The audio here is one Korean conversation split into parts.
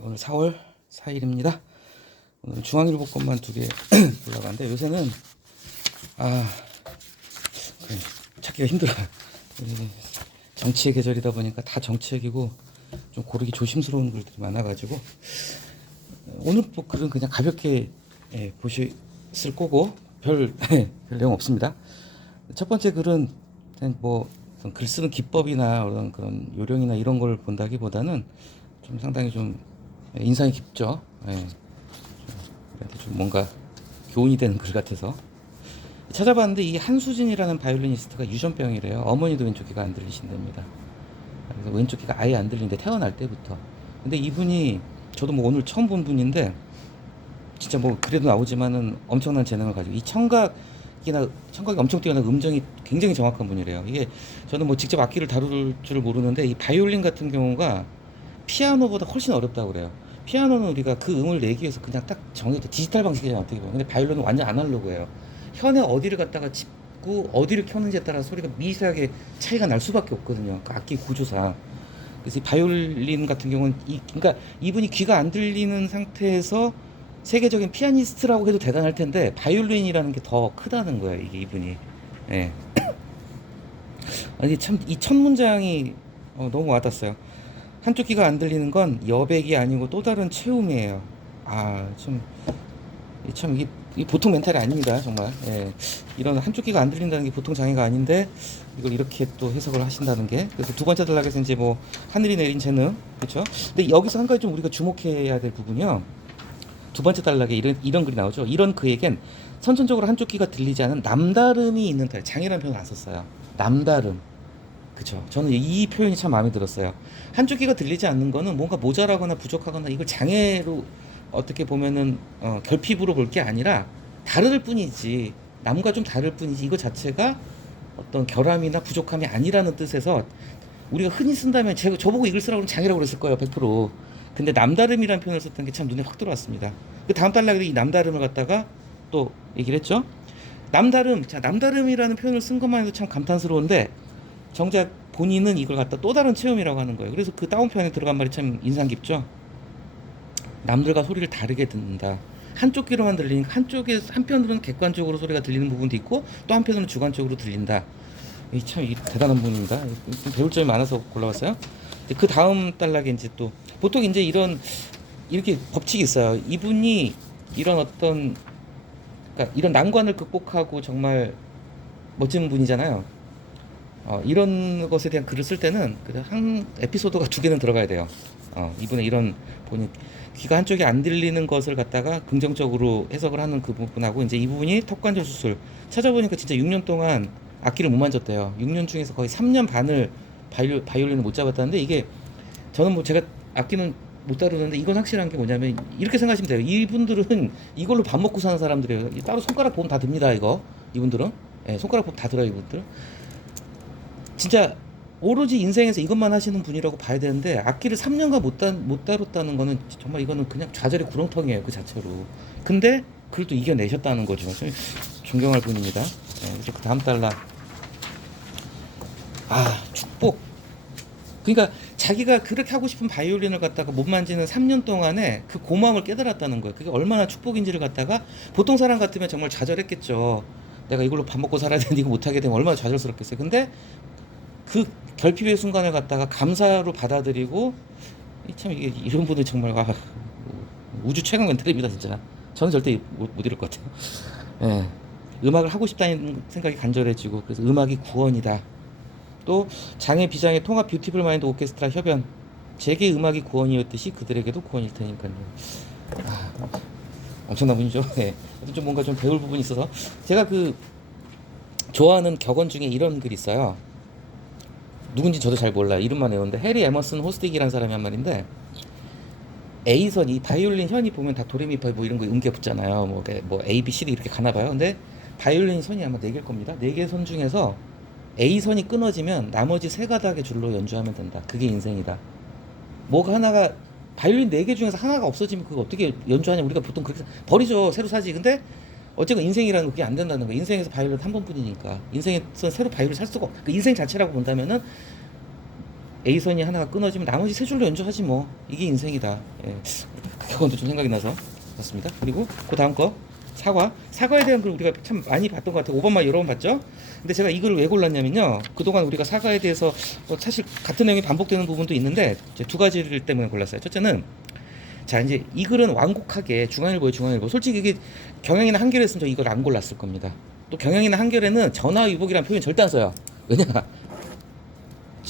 오늘 4월 4일입니다. 오늘 중앙일보 것만 2개 올라가는데 요새는 찾기가 힘들어요. 정치의 계절이다 보니까 다 정치 얘기고 좀 고르기 조심스러운 글들이 많아가지고 오늘 글은 그냥 가볍게 보실 거고 별 내용 없습니다. 첫 번째 글은 그냥 글 쓰는 기법이나 그런 요령이나 이런 걸 본다기보다는 좀 상당히 좀 인상이 깊죠. 좀 뭔가 교훈이 되는 글 같아서 찾아봤는데 이 한수진이라는 바이올리니스트가 유전병이래요. 어머니도 왼쪽 귀가 안 들리신답니다. 그래서 왼쪽 귀가 아예 안 들리는데 태어날 때부터. 근데 이분이 저도 오늘 처음 본 분인데 진짜 그래도 나오지만은 엄청난 재능을 가지고 이 청각이 엄청 뛰어난 음정이 굉장히 정확한 분이래요. 이게 저는 직접 악기를 다룰 줄 모르는데 이 바이올린 같은 경우가 피아노보다 훨씬 어렵다고 그래요. 피아노는 우리가 그 음을 내기 위해서 그냥 딱 정해져 디지털 방식이잖아 어떻게 보면. 근데 바이올린은 완전 아날로그예요. 현에 어디를 갖다가 짚고 어디를 켜는지에 따라 소리가 미세하게 차이가 날 수밖에 없거든요. 그 악기 구조상. 그래서 이 바이올린 같은 경우는 그러니까 이분이 귀가 안 들리는 상태에서 세계적인 피아니스트라고 해도 대단할 텐데 바이올린이라는 게 더 크다는 거예요. 이게 이분이. 예. 이게 참 이 첫 문장이 너무 와닿았어요. 한쪽 귀가 안 들리는 건 여백이 아니고 또 다른 체움이에요. 참 이게 보통 멘탈이 아닙니다, 정말. 예. 이런 한쪽 귀가 안 들린다는 게 보통 장애가 아닌데 이걸 이렇게 또 해석을 하신다는 게. 그래서 두 번째 단락에서 이제 하늘이 내린 재능, 그렇죠? 근데 여기서 한 가지 좀 우리가 주목해야 될 부분이요. 두 번째 단락에 이런 글이 나오죠. 이런 그에겐 선천적으로 한쪽 귀가 들리지 않은 남다름이 있는 타입. 장애라는 표현 안 썼어요. 남다름. 그쵸. 저는 이 표현이 참 마음에 들었어요. 한쪽 귀가 들리지 않는 거는 뭔가 모자라거나 부족하거나 이걸 장애로 어떻게 보면은 결핍으로 볼 게 아니라 다를 뿐이지, 남과 좀 다를 뿐이지 이거 자체가 어떤 결함이나 부족함이 아니라는 뜻에서 우리가 흔히 쓴다면 저보고 이글 쓰라고 하면 장애라고 그랬을 거예요. 100%. 근데 남다름이라는 표현을 썼던 게 참 눈에 확 들어왔습니다. 그 다음 단락에 이 남다름을 갖다가 또 얘기를 했죠. 남다름이라는 표현을 쓴 것만 해도 참 감탄스러운데 정작 본인은 이걸 갖다 또 다른 체험이라고 하는 거예요. 그래서 그 다운표현에 들어간 말이 참 인상 깊죠. 남들과 소리를 다르게 듣는다. 한쪽 귀로만 들리니까 한편으로는 객관적으로 소리가 들리는 부분도 있고 또 한편으로는 주관적으로 들린다. 참 대단한 분입니다. 좀 배울 점이 많아서 골라왔어요. 그 다음 단락에 이제 또 보통 이제 이렇게 법칙이 있어요. 이분이 그러니까 이런 난관을 극복하고 정말 멋진 분이잖아요. 이런 것에 대한 글을 쓸 때는 한 에피소드가 2개는 들어가야 돼요. 이분의 이런 본인 귀가 한쪽이 안 들리는 것을 갖다가 긍정적으로 해석을 하는 그 부분하고 이제 이 부분이 턱관절 수술 찾아보니까 진짜 6년 동안 악기를 못 만졌대요. 6년 중에서 거의 3년 반을 바이올린을 못 잡았다는데 이게 저는 제가 악기는 못 다루는데 이건 확실한 게 뭐냐면 이렇게 생각하시면 돼요. 이분들은 이걸로 밥 먹고 사는 사람들이에요. 따로 손가락 보면 다 듭니다. 이분들은 손가락 보면 다 들어요. 이분들은 진짜 오로지 인생에서 이것만 하시는 분이라고 봐야 되는데 악기를 3년간 못 다뤘다는 거는 정말 이거는 그냥 좌절의 구렁텅이에요. 그 자체로. 근데 그걸 또 이겨내셨다는 거죠. 존경할 분입니다. 그래서 그 다음 달락 축복. 그러니까 자기가 그렇게 하고 싶은 바이올린을 갖다가 못 만지는 3년 동안에 그 고마움을 깨달았다는 거예요. 그게 얼마나 축복인지를 갖다가 보통 사람 같으면 정말 좌절했겠죠. 내가 이걸로 밥 먹고 살아야 되는데 이거 못하게 되면 얼마나 좌절스럽겠어요. 근데 그 결핍의 순간을 갖다가 감사로 받아들이고 참 이런 분들 정말 우주 최강 멘탈입니다 진짜. 저는 절대 못 이룰 것 같아요. 음악을 하고 싶다는 생각이 간절해지고 그래서 음악이 구원이다. 또 장애 비장애 통합 뷰티풀 마인드 오케스트라 협연 제게 음악이 구원이었듯이 그들에게도 구원일 테니까요. 엄청난 분이죠. 좀 뭔가 좀 배울 부분이 있어서 제가 좋아하는 격언 중에 이런 글이 있어요. 누군지 저도 잘 몰라요. 이름만 외웠는데 해리 에머슨 호스딕이라는 사람이 한 말인데 A선 이 바이올린 현이 보면 다 도레미파 이런 거 음계 붙잖아요. A, B, C, D 이렇게 가나 봐요. 근데 바이올린 선이 아마 4개일 겁니다. 4개 선 중에서 A선이 끊어지면 나머지 3가닥의 줄로 연주하면 된다. 그게 인생이다. 뭐가 하나가 바이올린 4개 중에서 하나가 없어지면 그거 어떻게 연주하냐. 우리가 보통 그렇게 버리죠. 새로 사지. 근데 어쨌든 인생이라는 게 안 된다는 거예요. 인생에서 바이올린 한 번뿐이니까. 인생에서 새로 바이올린 살 수가 그 인생 자체라고 본다면은 A선이 하나가 끊어지면 나머지 세 줄로 연주하지 뭐. 이게 인생이다. 예. 그것도 좀 생각이 나서 봤습니다. 그리고 그 다음 거 사과에 대한 걸 우리가 참 많이 봤던 것 같아요. 오바마 여러 번 봤죠. 근데 제가 이걸 왜 골랐냐면요, 그동안 우리가 사과에 대해서 사실 같은 내용이 반복되는 부분도 있는데 이제 두 가지를 때문에 골랐어요. 첫째는, 자 이제 이 글은 완곡하게 중앙일보 솔직히 이게 경향이나 한겨레 했으면 저 이걸 안 골랐을 겁니다. 또 경향이나 한겨레는 전화위복이라는 표현 절대 안 써요. 왜냐,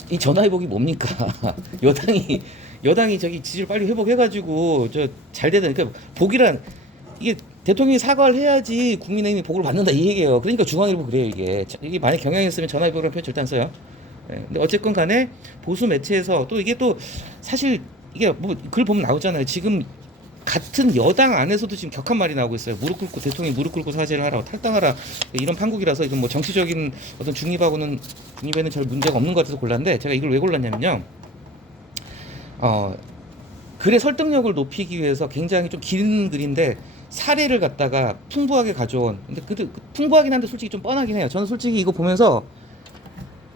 이 전화위복이 뭡니까? 여당이 저기 지지를 빨리 회복해가지고 저 잘 되는, 그러니까 복이란, 이게 대통령이 사과를 해야지 국민의힘이 복을 받는다 이 얘기예요. 그러니까 중앙일보 그래요. 이게 만약 경향이었으면 전화위복이라는 표현 절대 안 써요. 예, 근데 어쨌건 간에 보수 매체에서 또 이게 또 사실 이게 뭐 글 보면 나오잖아요. 지금 같은 여당 안에서도 지금 격한 말이 나오고 있어요. 무릎 꿇고 대통령이 무릎 꿇고 사죄를 하라, 탈당하라, 이런 판국이라서 이건 뭐 정치적인 어떤 중립에는 별 문제가 없는 것 같아서 골랐는데, 제가 이걸 왜 골랐냐면요. 글의 설득력을 높이기 위해서 굉장히 좀 긴 글인데 사례를 갖다가 풍부하게 가져온. 근데 풍부하긴 한데 솔직히 좀 뻔하긴 해요. 저는 솔직히 이거 보면서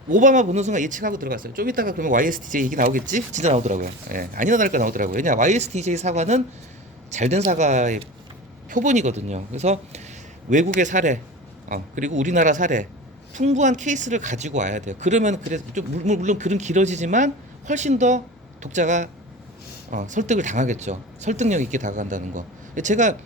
오바마 보는 순간 예측하고 들어갔어요. 좀 이따가 그러면 YSTJ 얘기 나오겠지? 진짜 나오더라고요. 예, 아니나 다를까 나오더라고요. 왜냐, YSTJ 사과는 잘된 사과의 표본이거든요. 그래서 외국의 사례, 그리고 우리나라 사례, 풍부한 케이스를 가지고 와야 돼요. 그러면 그래서 좀 물론 글은 길어지지만 훨씬 더 독자가 설득을 당하겠죠. 설득력 있게 다가간다는 거. 제가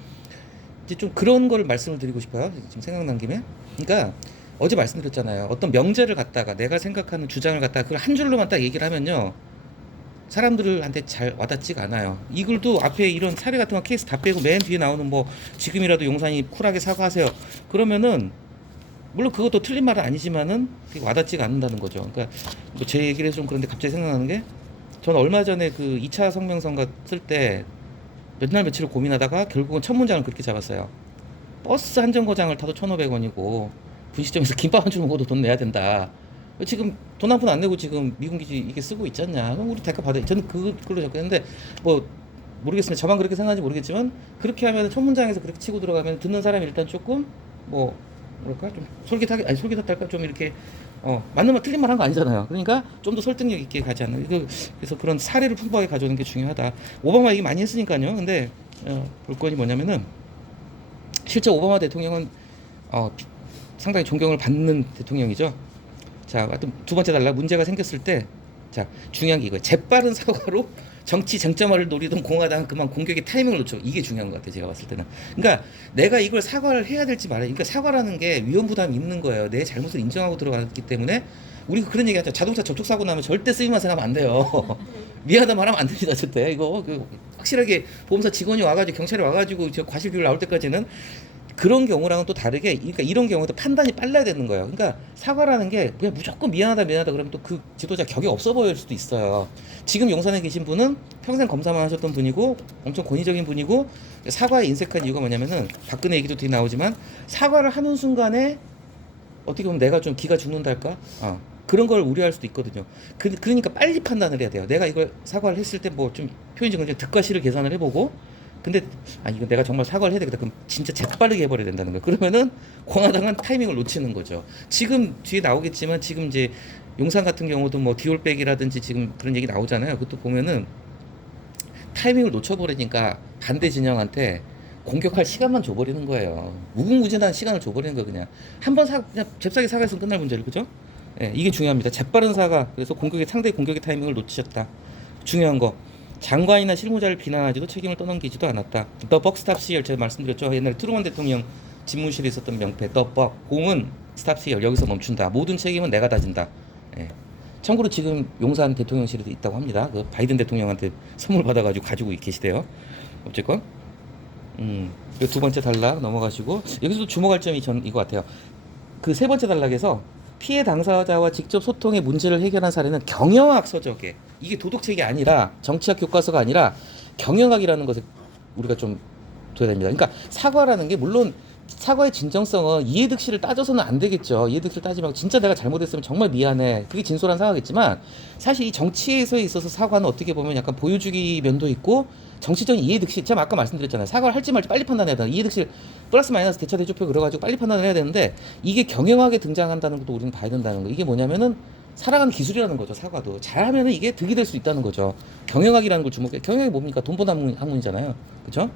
이제 좀 그런 거를 말씀을 드리고 싶어요. 지금 생각난 김에. 그러니까 어제 말씀드렸잖아요. 어떤 명제를 갖다가 내가 생각하는 주장을 갖다가 그걸 한 줄로만 딱 얘기를 하면요, 사람들한테 잘 와닿지가 않아요. 이 글도 앞에 이런 사례 같은 거 케이스 다 빼고 맨 뒤에 나오는 뭐 지금이라도 용산이 쿨하게 사과하세요. 그러면은 물론 그것도 틀린 말은 아니지만은 그게 와닿지가 않는다는 거죠. 그러니까 뭐 제 얘기를 해서 좀 그런데 갑자기 생각나는 게, 저는 얼마 전에 그 2차 성명선거 쓸 때 몇 날 며칠을 고민하다가 결국은 첫 문장을 그렇게 잡았어요. 버스 한 정거장을 타도 1,500원이고 분식점에서 김밥 한 줄 먹어도 돈 내야 된다. 지금 돈 한 푼 안 내고 지금 미군 기지 이게 쓰고 있잖냐. 그럼 우리 대가 받아야. 저는 그걸로 접근했는데 뭐 모르겠습니다. 저만 그렇게 생각하는지 모르겠지만 그렇게 하면 첫 문장에서 그렇게 치고 들어가면 듣는 사람이 일단 조금 뭐 뭐랄까 좀 솔깃했달까 좀 이렇게 맞는 말 틀린 말 한 거 아니잖아요. 그러니까 좀 더 설득력 있게 가지 않나. 그래서 그런 사례를 풍부하게 가져오는 게 중요하다. 오바마 얘기 많이 했으니까요. 근데 볼 건이 뭐냐면은 실제 오바마 대통령은 상당히 존경을 받는 대통령이죠. 자, 하여튼 두 번째 단락, 문제가 생겼을 때, 자, 중요한 게 이거예요. 재빠른 사과로 정치 쟁점화를 노리던 공화당은 그만 공격의 타이밍을 놓쳐. 이게 중요한 것 같아요. 제가 봤을 때는. 그러니까 내가 이걸 사과를 해야 될지 말아야. 그러니까 사과라는 게 위험 부담이 있는 거예요. 내 잘못을 인정하고 들어갔기 때문에. 우리가 그런 얘기 하죠. 자동차 접촉 사고 나면 절대 쓰임만 생각하면 안 돼요. 미안하다 말하면 안 됩니다. 절대. 이거 확실하게 보험사 직원이 와가지고 경찰이 와가지고 저 과실비율 나올 때까지는, 그런 경우랑은 또 다르게, 그러니까 이런 경우도 판단이 빨라야 되는 거예요. 그러니까 사과라는 게 그냥 무조건 미안하다 그러면 또 그 지도자 격이 없어 보일 수도 있어요. 지금 용산에 계신 분은 평생 검사만 하셨던 분이고 엄청 권위적인 분이고, 사과에 인색한 이유가 뭐냐면은 박근혜 얘기도 뒤에 나오지만 사과를 하는 순간에 어떻게 보면 내가 좀 기가 죽는달까? 그런 걸 우려할 수도 있거든요. 그러니까 빨리 판단을 해야 돼요. 내가 이걸 사과를 했을 때 뭐 좀 표현적으로 득과 실을 계산을 해보고, 근데 이거 내가 정말 사과를 해야 되겠다. 그럼 진짜 재빠르게 해버려야 된다는 거예요. 그러면은 공화당은 타이밍을 놓치는 거죠. 지금 뒤에 나오겠지만 지금 이제 용산 같은 경우도 뭐 디올백이라든지 지금 그런 얘기 나오잖아요. 그것도 보면은 타이밍을 놓쳐버리니까 반대 진영한테 공격할 시간만 줘버리는 거예요. 무궁무진한 시간을 줘버리는 거. 그냥 한번 그냥 잽싸게 사과해서 끝날 문제를. 그죠? 예, 이게 중요합니다. 재빠른 사과. 그래서 상대의 공격의 타이밍을 놓치셨다. 중요한 거. 장관이나 실무자를 비난하지도 책임을 떠넘기지도 않았다. The buck stops here. 제가 말씀드렸죠. 옛날에 트루먼 대통령 집무실에 있었던 명패. The buck. 공은 stops here. 여기서 멈춘다. 모든 책임은 내가 다진다. 예. 참고로 지금 용산 대통령실에도 있다고 합니다. 그 바이든 대통령한테 선물 받아가지고 가지고 계시대요. 어쨌건 두 번째 단락 넘어가시고, 여기서도 주목할 점이 전 이거 같아요. 그 세 번째 단락에서 피해 당사자와 직접 소통해 문제를 해결한 사례는 경영학 서적에, 이게 도덕책이 아니라 정치학 교과서가 아니라 경영학이라는 것을 우리가 좀 둬야 됩니다. 그러니까 사과라는 게, 물론 사과의 진정성은 이해득실을 따져서는 안 되겠죠. 이해득실 따지지 말고 진짜 내가 잘못했으면 정말 미안해, 그게 진솔한 사과겠지만, 사실 이 정치에서 있어서 사과는 어떻게 보면 약간 보여주기 면도 있고 정치적인 이해득실, 제가 아까 말씀드렸잖아요. 사과를 할지 말지 빨리 판단해야 된다. 이해득실 플러스 마이너스 대차 대조표 그려가지고 빨리 판단을 해야 되는데, 이게 경영학에 등장한다는 것도 우리는 봐야 된다는 거. 이게 뭐냐면은 살아가는 기술이라는 거죠. 사과도 잘하면은 이게 득이 될 수 있다는 거죠. 경영학이라는 걸 주목해. 경영학이 뭡니까? 돈 버는 학문이잖아요. 그렇죠?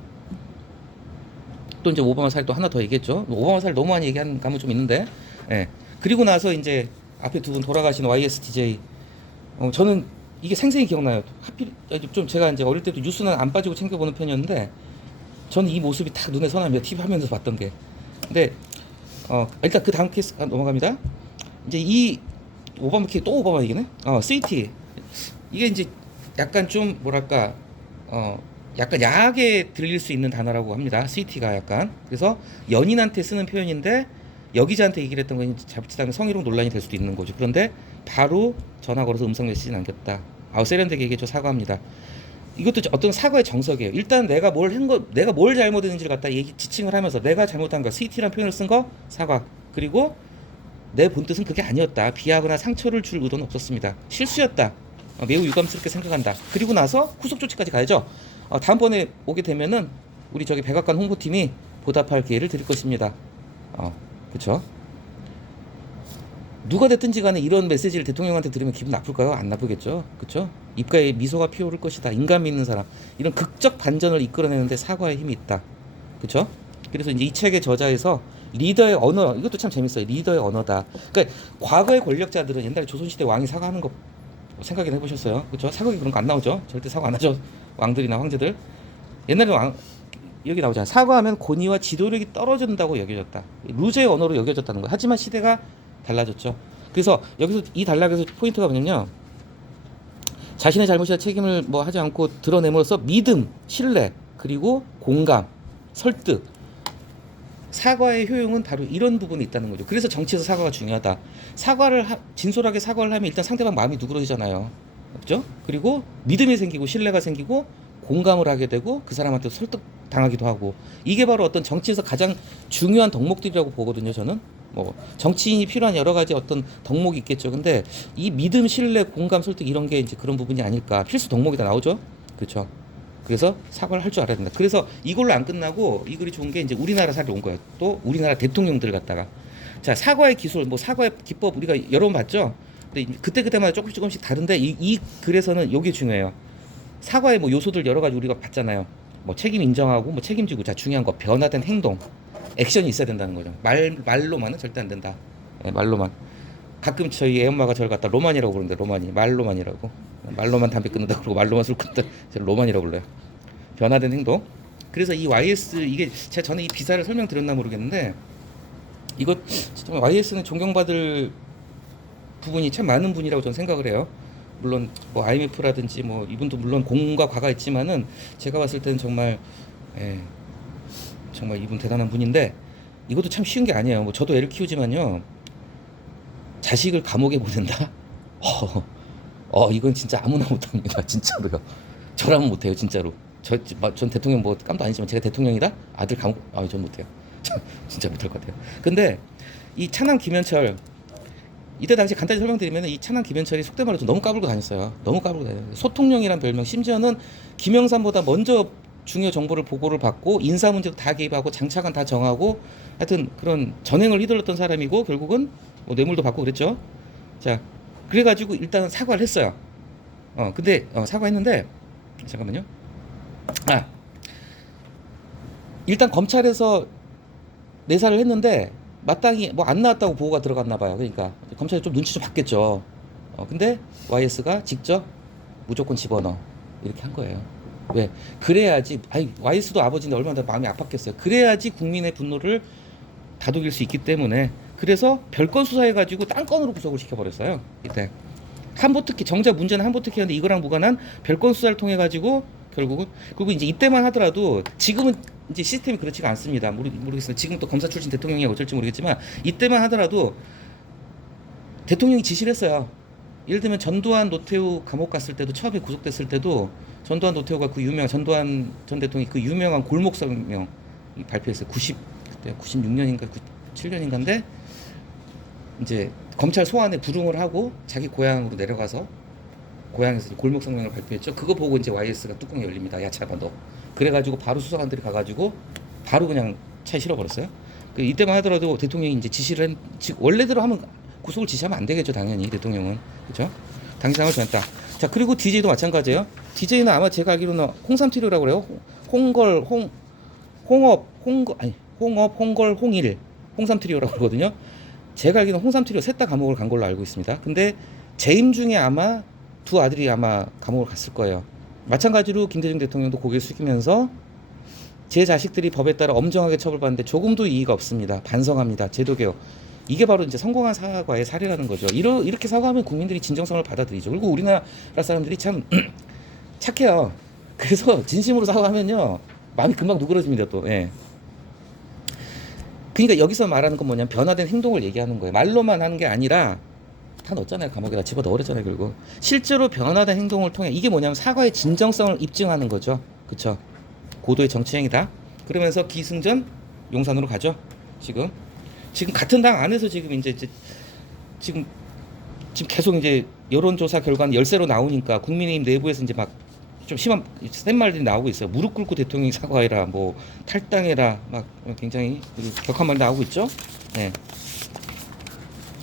또 이제 오바마 살 또 하나 더 얘기했죠. 오바마 살 너무 많이 얘기한 감은 좀 있는데, 예. 그리고 나서 이제 앞에 두 분 돌아가신 YSTJ, 저는 이게 생생히 기억나요. 하필 좀 제가 이제 어릴 때도 뉴스는 안 빠지고 챙겨보는 편이었는데, 저는 이 모습이 딱 눈에 선합니다. TV 화면에서 봤던 게. 근데 일단 그 다음 케이스 넘어갑니다. 이제 이 오바마 케이스 또 오바마 얘기네. CT 이게 이제 약간 좀 뭐랄까 약간 야하게 들릴 수 있는 단어라고 합니다. CT가 약간 그래서 연인한테 쓰는 표현인데 여기자한테 얘기를 했던 건 자칫하면 성희롱 논란이 될 수도 있는 거죠. 그런데 바로 전화 걸어서 음성 메시지 남겼다. 세련되게 얘기해줘 사과합니다. 이것도 어떤 사과의 정석이에요. 일단 내가 내가 뭘 잘못했는지를 갖다 지칭을 하면서 내가 잘못한 거, CT라는 표현을 쓴 거 사과. 그리고 내 본 뜻은 그게 아니었다. 비하거나 상처를 줄 의도는 없었습니다. 실수였다. 매우 유감스럽게 생각한다. 그리고 나서 후속 조치까지 가야죠. 다음번에 오게 되면은 우리 저기 백악관 홍보팀이 보답할 기회를 드릴 것입니다. 그렇죠? 누가 됐든지 간에 이런 메시지를 대통령한테 들으면 기분 나쁠까요? 안 나쁘겠죠. 그렇죠? 입가에 미소가 피어오를 것이다. 인간미 있는 사람. 이런 극적 반전을 이끌어내는데 사과의 힘이 있다. 그렇죠? 그래서 이제 이 책의 저자에서 리더의 언어, 이것도 참 재밌어요. 리더의 언어다. 그러니까 과거의 권력자들은 옛날에 조선시대 왕이 사과하는 거 생각이나 해보셨어요? 그렇죠? 사극이 그런 거 안 나오죠. 절대 사과 안 하죠. 왕들이나 황제들. 옛날에 여기 나오잖아요. 사과하면 권위와 지도력이 떨어진다고 여겨졌다. 루즈의 언어로 여겨졌다는 거예요. 하지만 시대가 달라졌죠. 그래서 여기서 이 단락에서 포인트가 뭐냐면 자신의 잘못이나 책임을 뭐 하지 않고 드러냄으로써 믿음, 신뢰, 그리고 공감, 설득. 사과의 효용은 바로 이런 부분이 있다는 거죠. 그래서 정치에서 사과가 중요하다. 진솔하게 사과를 하면 일단 상대방 마음이 누그러지잖아요. 그렇죠? 그리고 믿음이 생기고 신뢰가 생기고 공감을 하게 되고 그 사람한테 설득당하기도 하고 이게 바로 어떤 정치에서 가장 중요한 덕목들이라고 보거든요. 저는 뭐 정치인이 필요한 여러 가지 어떤 덕목이 있겠죠. 근데 이 믿음, 신뢰, 공감, 설득 이런 게 이제 그런 부분이 아닐까. 필수 덕목이 다 나오죠. 그렇죠? 그래서 사과를 할 줄 알아야 된다. 그래서 이걸로 안 끝나고 이 글이 좋은 게 이제 우리나라 사례 온 거예요. 또 우리나라 대통령들 갖다가 자 사과의 기술, 뭐 사과의 기법 우리가 여러 번 봤죠. 근데 그때마다 조금씩 다른데 이 글에서는 이게 중요해요. 사과의 뭐 요소들 여러 가지 우리가 봤잖아요. 뭐 책임 인정하고 뭐 책임지고 자 중요한 거 변화된 행동, 액션이 있어야 된다는 거죠. 말로만은 절대 안 된다. 네, 말로만. 가끔 저희 애 엄마가 저를 갖다 로만이라고 부르는데 로만이 말로만이라고. 말로만 담배 끊는다 그러고 말로만 술 끊는다. 제가 로만이라고 불러요. 변화된 행동. 그래서 이 YS 이게 제가 전에 이 비사를 설명드렸나 모르겠는데 이거 정말 YS는 존경받을 부분이 참 많은 분이라고 저는 생각을 해요. 물론 뭐 IMF라든지 뭐 이분도 물론 공과 과가 있지만은 제가 봤을 때는 정말 정말 이분 대단한 분인데 이것도 참 쉬운 게 아니에요. 뭐 저도 애를 키우지만요. 자식을 감옥에 보낸다? 이건 진짜 아무나 못합니다. 진짜로요. 저라면 못해요. 진짜로. 전 대통령 뭐 깜도 아니지만 제가 대통령이다? 아들 감옥? 전 못해요. 진짜 못할 것 같아요. 근데 이 차남 김현철 이때 당시 간단히 설명드리면 이 차남 김현철이 속된 말로 너무 까불고 다녔어요. 너무 까불고 다녀요. 소통령이란 별명 심지어는 김영삼보다 먼저 중요 정보를 보고를 받고 인사 문제도 다 개입하고 장차관 다 정하고 하여튼 그런 전횡을 휘둘렀던 사람이고 결국은 뭐 뇌물도 받고 그랬죠. 자 그래가지고 일단은 사과를 했어요. 근데 사과했는데 잠깐만요. 일단 검찰에서 내사를 했는데 마땅히 뭐 안 나왔다고 보고가 들어갔나 봐요. 그러니까 검찰이 좀 눈치 좀 봤겠죠. 근데 YS가 직접 무조건 집어넣어 이렇게 한 거예요. 왜? 그래야지 YS도 아버지인데 얼마나 마음이 아팠겠어요. 그래야지 국민의 분노를 다독일 수 있기 때문에 그래서 별건 수사해가지고 딴 건으로 구속을 시켜버렸어요. 이때 한보특혜 정작 문제는 한보특혜였는데 이거랑 무관한 별건 수사를 통해 가지고 결국은 그리고 이제 이때만 하더라도 지금은 이제 시스템이 그렇지가 않습니다. 모르겠어요. 지금 또 검사 출신 대통령이 어쩔지 모르겠지만 이때만 하더라도 대통령이 지시를 했어요. 예를 들면 전두환 노태우 감옥 갔을 때도 처음에 구속됐을 때도 전두환 노태우가 그 유명 전두환 전 대통령이 그 유명한 골목 성명 발표했어요. 그때 96년인가 97년인가인데 이제 검찰 소환에 불응을 하고 자기 고향으로 내려가서 고향에서 골목 성명을 발표했죠. 그거 보고 이제 YS가 뚜껑이 열립니다. 야 잡아 너. 그래가지고 바로 수사관들이 가가지고 바로 그냥 차에 실어버렸어요. 이때만 하더라도 대통령이 이제 지시를 원래대로 하면 구속을 지시하면 안 되겠죠, 당연히 대통령은. 그렇죠? 당기상을 정했다. 자, 그리고 DJ도 마찬가지예요. DJ는 아마 제가 알기로는 홍삼티류라고 그래요. 홍걸, 홍업, 홍걸, 홍일, 홍삼티류라고 그러거든요. 제가 알기로는 홍삼티류 셋 다 감옥을 간 걸로 알고 있습니다. 근데 재임 중에 아마 두 아들이 아마 감옥을 갔을 거예요. 마찬가지로 김대중 대통령도 고개를 숙이면서 제 자식들이 법에 따라 엄정하게 처벌받는데 조금도 이의가 없습니다. 반성합니다. 제도개혁. 이게 바로 이제 성공한 사과의 사례라는 거죠. 이렇게 사과하면 국민들이 진정성을 받아들이죠. 그리고 우리나라 사람들이 참 착해요. 그래서 진심으로 사과하면요, 마음이 금방 누그러집니다. 또. 예. 그러니까 여기서 말하는 건 뭐냐면 변화된 행동을 얘기하는 거예요. 말로만 하는 게 아니라 다 넣었잖아요. 감옥에다 집어 넣으랬잖아요. 결국 실제로 변화된 행동을 통해 이게 뭐냐면 사과의 진정성을 입증하는 거죠. 그쵸? 고도의 정치행위다. 그러면서 기승전 용산으로 가죠. 지금 같은 당 안에서 지금 지금 계속 이제 여론조사 결과는 열세로 나오니까 국민의힘 내부에서 이제 막 좀 심한 센 말들이 나오고 있어요. 무릎 꿇고 대통령이 사과해라, 뭐 탈당해라, 막 굉장히 격한 말 나오고 있죠. 네.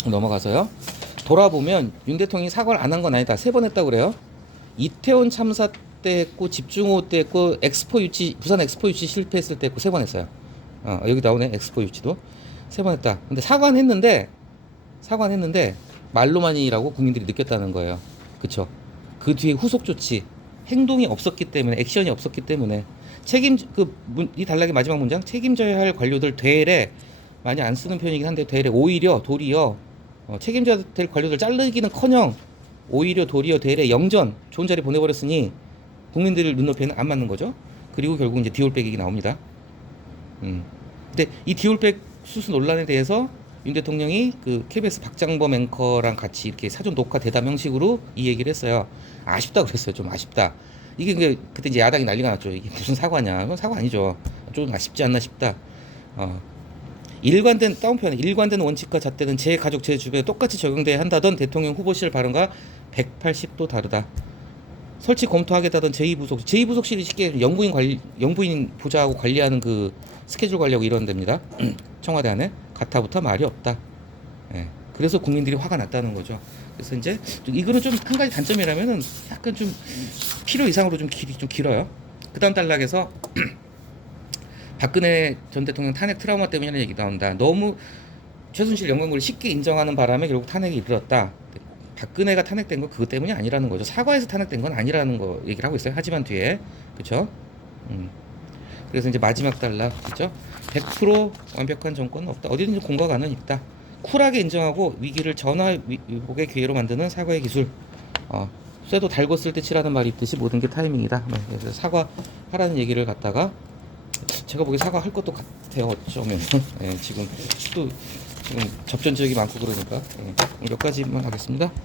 넘어가서요. 돌아보면 윤 대통령이 사과를 안 한 건 아니다. 3번 했다고 그래요. 이태원 참사 때 했고, 집중호우 때 했고, 부산 엑스포 유치 실패했을 때 했고, 3번 했어요. 여기 나오네. 엑스포 유치도 3번 했다. 근데 사과는 했는데 말로만이라고 국민들이 느꼈다는 거예요. 그쵸? 그 뒤에 후속 조치, 행동이 없었기 때문에, 액션이 없었기 때문에 이 단락의 마지막 문장, 책임져야 할 관료들 되레, 많이 안 쓰는 표현이긴 한데 되레, 오히려 도리어 책임져야 될 관료들 자르기는커녕 오히려 도리어 되레 영전 좋은 자리 보내버렸으니 국민들 눈높이에는 안 맞는 거죠. 그리고 결국 이제 디올백이 나옵니다. 근데 이 디올백 수수 논란에 대해서 윤 대통령이 그 KBS 박장범 앵커랑 같이 이렇게 사전 녹화 대담 형식으로 이 얘기를 했어요. 아쉽다 그랬어요. 좀 아쉽다. 이게 그때 이제 야당이 난리가 났죠. 이게 무슨 사과냐? 이건 사과 아니죠. 좀 아쉽지 않나 싶다. 일관된 원칙과 잣대는 제 가족, 제 주변에 똑같이 적용돼야 한다던 대통령 후보실 발언과 180도 다르다. 설치 검토하겠다던 제2부속실이 쉽게 영부인 보좌하고 관리하는 그 스케줄 관리하고 이런 데입니다. 청와대 안에 가타부터 말이 없다. 예. 그래서 국민들이 화가 났다는 거죠. 그래서 이제 이거는 좀 한 가지 단점이라면은 약간 좀 필요 이상으로 좀 길어요. 그다음 단락에서 박근혜 전 대통령 탄핵 트라우마 때문이라는 얘기 나온다. 너무 최순실 영광물을 쉽게 인정하는 바람에 결국 탄핵이 이르렀다. 박근혜가 탄핵된 건 그것 때문이 아니라는 거죠. 사과에서 탄핵된 건 아니라는 거 얘기를 하고 있어요. 하지만 뒤에, 그렇죠? 그래서 이제 마지막 단락, 그렇죠? 100% 완벽한 정권은 없다. 어디든지 공과 간은 있다. 쿨하게 인정하고 위기를 전화위복의 기회로 만드는 사과의 기술. 쇠도 달궜을 때 치라는 말이 있듯이 모든 게 타이밍이다. 네, 그래서 사과하라는 얘기를 갖다가 제가 보기에 사과할 것도 같아요. 어쩌면 지금 접전 지역이 많고 그러니까 몇 가지만 하겠습니다.